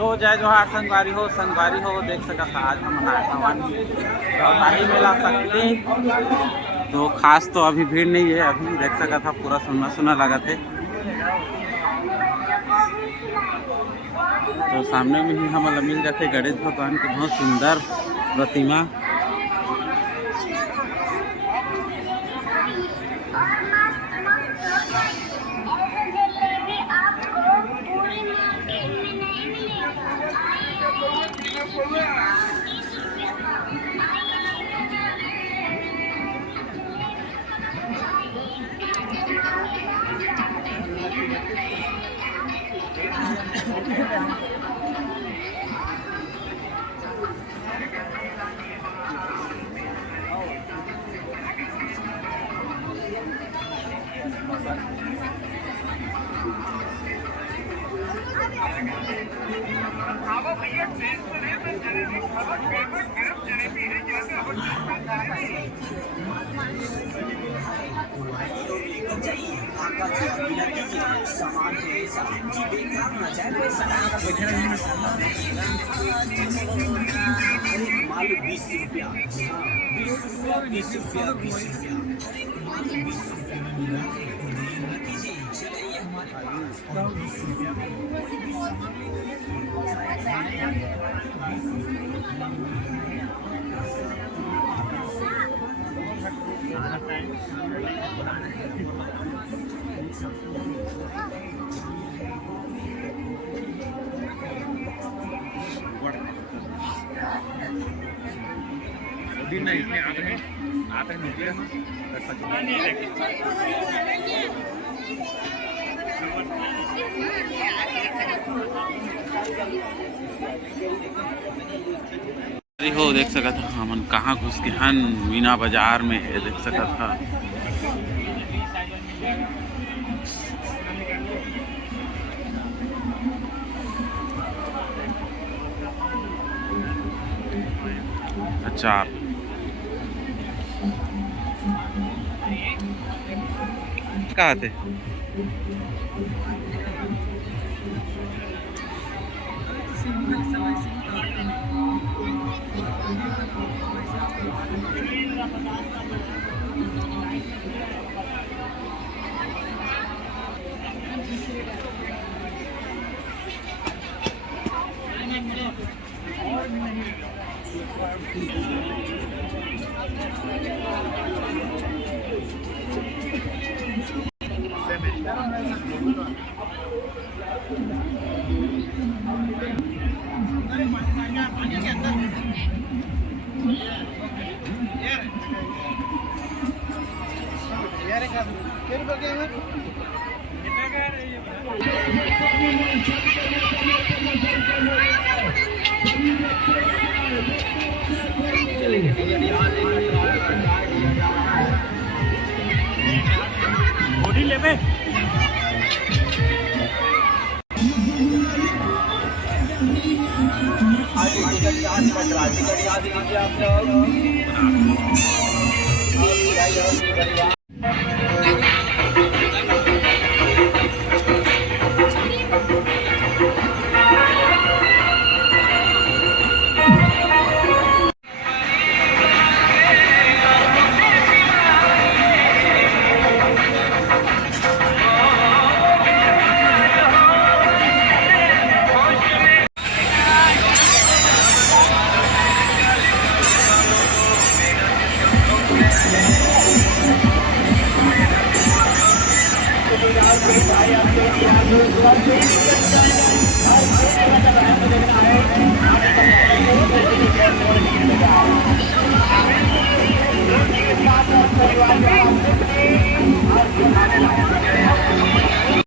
तो जय जोहार संगवारी हो देख सकत था आज हम भगवान रोहताही मेला सकते। तो खास तो अभी भीड़ नहीं है, अभी देख सकत था पूरा सुना सुना लगा थे। तो सामने में ही हमें मिल जाते गणेश भगवान के बहुत सुंदर प्रतिमा। दिन नहीं इसमें आते निकले हो देख सका था हमन कहाँ घुस के हन मीना बाजार में देख सका था। अचार कहाँ थे?